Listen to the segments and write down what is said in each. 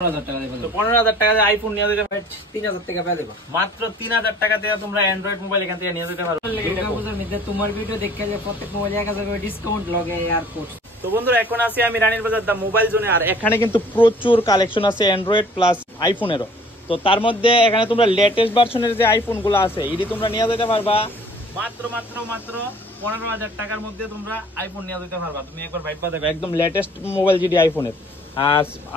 15,000 টাকা দিয়ে আইফোন নিয়ে যেতে পারবে। 3,000 টাকা পেয়ে দেবো মাত্র 3,000 টাকা দিয়ে তোমরা অ্যান্ড্রয়েড মোবাইল এখান থেকে নিয়ে যেতে পারবে। তোমার ভিডিও দেখে যে প্রত্যেক মোবাইলে 1,000 করে ডিসকাউন্ট লগে এয়ারপোর্ট। তো বন্ধুরা এখন আছি আমি রানীর বাজার দা মোবাইল জোনে, আর এখানে কিন্তু প্রচুর কালেকশন আছে অ্যান্ড্রয়েড প্লাস আইফোনেরও। তো তার মধ্যে এখানে তোমরা লেটেস্ট ভার্সনের যে আইফোন গুলো আছে এটি তোমরা নিয়ে যেতে পারবা মাত্র 15,000 টাকার মধ্যে তোমরা আইফোন নিয়ে যেতে পারবা। তুমি একবার ভাইবা দেখো, একদম লেটেস্ট মোবাইল যেটি আইফোনের।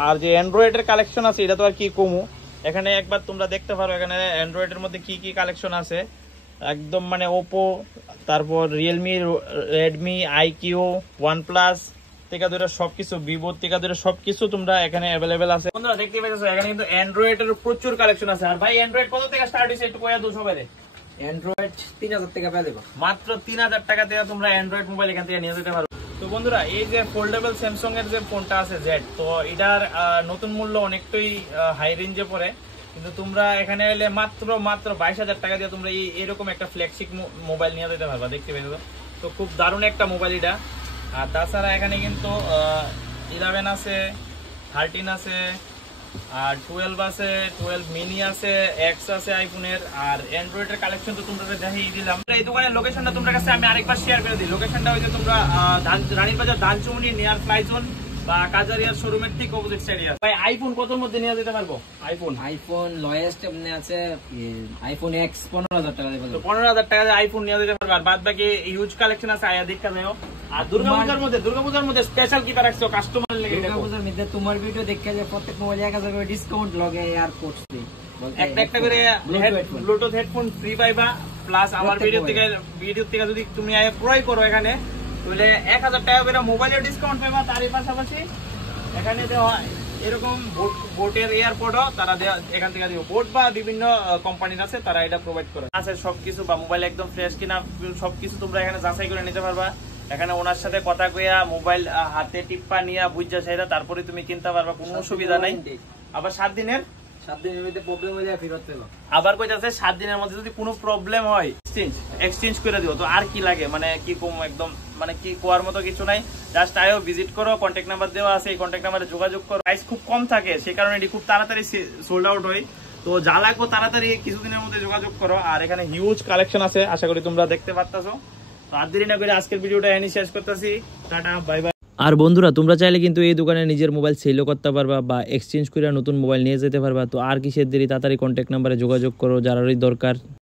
আর যে অ্যান্ড্রয়েডের কালেকশন আছে এটা তো আর কি কমু, এখানে একবার তোমরা দেখতে পারো এখানে অ্যান্ড্রয়েডের মধ্যে কি কি কালেকশন আছে। একদম মানে ওপো, তারপর রিয়েলমি, রেডমি, আইকিউ, ওয়ানপ্লাস থেকে ধরে সবকিছু, ভিভো থেকে ধরে সবকিছু তোমরা এখানে অ্যাভেলেবেল আছে। বন্ধুরা দেখতে পাচ্ছ এখানে কিন্তু অ্যান্ড্রয়েডের প্রচুর কালেকশন আছে। আর ভাই অ্যান্ড্রয়েড কত থেকে স্টার্ট হইছে একটু কইয়া দাও সবাইরে। অ্যান্ড্রয়েড 3,000 টাকা পেয়ে দেবো মাত্র 3,000 টাকা দিয়ে তোমরা অ্যান্ড্রয়েড মোবাইল এখান থেকে নিয়ে যেতে পারো। তো বন্ধুরা এই যে ফোল্ডেবল স্যামসাং এর যে ফোনটা আছে জেড, তো এটার নতুন মূল্য অনেকটাই হাই রেঞ্জে পড়ে, কিন্তু তোমরা এখানে এলে মাত্র 22,000 টাকা দিয়ে তোমরা এরকম একটা ফ্ল্যাগশিপ মোবাইল নিয়ে যেতে পারবা। দেখতে পেয়েছো তো খুব দারুণ একটা মোবাইল এটা। আর তাছাড়া এখানে কিন্তু 11 আছে, 13 আছে, আর 12 আছে, 12 মিনি আছে, এক্স আছে আইফোনের। আর অ্যান্ড্রয়েডের কালেকশন তো তোমরা দেখিয়ে দিলাম। এই দোকানের লোকেশনটা তোমার কাছে আমি আরেকবার শেয়ার করে দিই। লোকেশনটা হচ্ছে তোমরা রানীর বাজার দানচৌমনি নিয়ার ফ্লাইজোন বা কাজারিয়ার শোরুমের ঠিক অপোজিট সাইডে আছে। ভাই আইফোন কতর মধ্যে নিয়ে যেতে পারবো? আইফোন লয়েস্ট এমনি আছে আইফোন এক্স 15,000 টাকা দেবো। তো 15,000 টাকা দিয়ে আইফোন নিয়ে যেতে পারবো। আর বাদ বাকি হিউজ কালেকশন আছে, আয়া দেখা যাও। আর দুর্গাপূজার মধ্যে স্পেশাল কি রাখছো কাস্টমার লেগে? দুর্গাপূজার মধ্যে তোমার ভিডিও দেখে যে প্রত্যেক মোবাইলে 1,000 করে ডিসকাউন্ট লগে এয়ারপোর্ট ফ্রি, একটা করে ব্লুটুথ হেডফোন ফ্রি পাইবা। প্লাস আমার ভিডিও থেকে যদি তুমি ক্রয় করো এখানে তাহলে 1,000 টাকা করে মোবাইলের ডিসকাউন্ট পাইবা। তারই পাশাপাশি এখানে এরকম বোটের এয়ারপোর্টও তারা এখান থেকে দিব। বোট বা বিভিন্ন কোম্পানির আছে তারা এটা প্রোভাইড করে আছে সবকিছু, বা মোবাইল একদম ফ্রেশ কিনা সবকিছু তোমরা এখানে যাচাই করে নিতে পারবা। এখানে ওনার সাথে কথা কইয়া মোবাইল হাতে টিপ্পা নিয়ে বুঝা চাইরা তারপরে তুমি কিনতে পারবা, কোনো অসুবিধা নাই। আবার 7 দিনের মধ্যে প্রবলেম হয়ে যায় ফেরত পেলো। আবার কইতাছে 7 দিনের মধ্যে যদি কোনো প্রবলেম হয় এক্সচেঞ্জ করে দিও। তো আর কি লাগে, মানে কি কম একদম মানে কি কোয়ার মতো কিছু নাই। জাস্ট আয়ো, ভিজিট করো, কন্ট্যাক্ট নাম্বার দেওয়া আছে, এই কন্ট্যাক্ট নাম্বারে যোগাযোগ করো। প্রাইস খুব কম থাকে, সেই কারণে এটি খুব তাড়াতাড়ি সোল্ড আউট হয়। তো যা লাগবে তাড়াতাড়ি কিছুদিনের মধ্যে যোগাযোগ করো। আর এখানে হিউজ কালেকশন আছে, আশা করি তোমরা দেখতে পারতাছো। তো আর দেরি না করে আজকের ভিডিওটা এখানেই শেষ করতেছি। Tata, bye bye. আর বন্ধুরা তোমরা চাইলে কিন্তু এই দোকানে নিজের মোবাইল সেলও করতে পারবা বা এক্সচেঞ্জ করে নতুন মোবাইল নিয়ে যেতে পারবা। তো আর কিসের দেরি, তাড়াতাড়ি কন্ট্যাক্ট নাম্বারে যোগাযোগ করো যারারই দরকার।